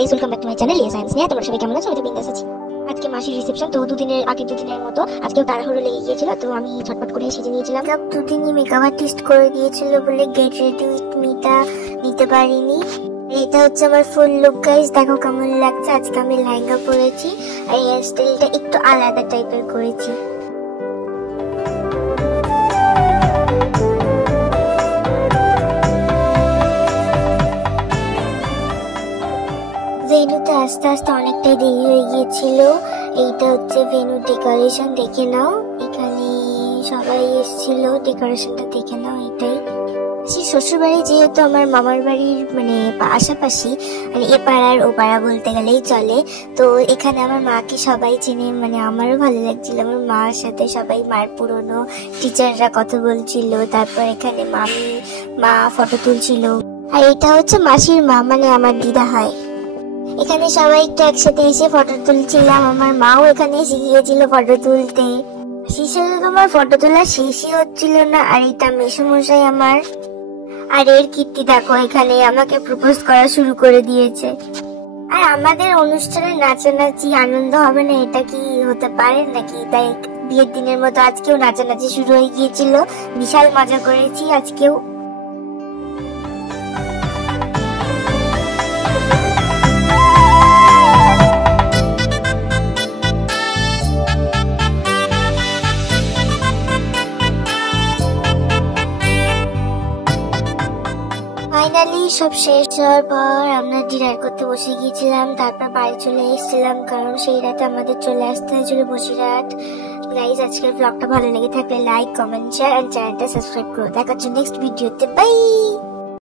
Guys, welcome back to my channel ইয়ে science নিয়ে। তোমরা সবাই কেমন আছো? আমি তো বিন্দাস আছি। আজকে মাসির রিসেপশন, তো দুদিনের মতো আজকেও তাড়াহুড়ো লেগে গিয়েছিল, তো আমি ঝটপট করে সেজে নিয়েছিলাম। সব দুদিনই মেকআপ আর্টিস্ট করে দিয়েছিল বলে গেট রেডি উইথ মিটা নিতে পারিনি। এটা হচ্ছে আমার ফুল লুক গাইস, দেখো কেমন লাগছে। আজকে আমি লেহেঙ্গা পরেছি আর হেয়ার স্টাইলটা একটু আলাদা টাইপের করেছি। ভেন্যুতে আস্তে আস্তে অনেকটাই দেরি হয়ে গিয়েছিল। এইটা হচ্ছে ভেন্যু ডেকোরেশন, দেখে নাও। এখানে সবাই এসেছিল, ডেকোরেশনটা দেখে নাও। এটাই শ্বশুর বাড়ি, যেহেতু আমার মামার বাড়ির মানে পাশাপাশি, মানে এ পাড়ার ও পাড়া বলতে গেলেই চলে। তো এখানে আমার মাকে সবাই চেনে, মানে আমারও ভালো লাগছিল। আমার মার সাথে সবাই, মার পুরনো টিচাররা কথা বলছিল। তারপর এখানে মা ফটো তুলছিল। আর এটা হচ্ছে মাসির মা, মানে আমার দিদা হয়। এখানে সবাই একটু একসাথে এসে ফটো তুলছিলাম। আমার মাও এখানে এসে গিয়েছিল ফটো তুলতে। সাথে তোমার ফটো তোলা শেষই হচ্ছিল না। আর এটা মেসোমশাই আমার, আর এর কীর্তি দেখো, এখানে আমাকে প্রপোজ করা শুরু করে দিয়েছে। আর আমাদের অনুষ্ঠানে নাচানাচি আনন্দ হবে না, এটা কি হতে পারে নাকি? তাই বিয়ের দিনের মতো আজকেও নাচানাচি শুরু হয়ে গিয়েছিল। বিশাল মজা করেছি আজকেও। ফাইনালি সব শেষ হওয়ার পর আমরা ডিনার করতে বসে গিয়েছিলাম। তারপর বাড়ি চলে এসেছিলাম, কারণ সেই রাতে আমাদের চলে আসতে হয়েছিল বসিরহাট। গাইজ, আজকের ব্লগটা ভালো লেগে থাকলে লাইক, কমেন্ট, শেয়ার এন্ড চ্যানেলটা সাবস্ক্রাইব করো। দেখা হচ্ছে নেক্সট ভিডিওতে। বাই।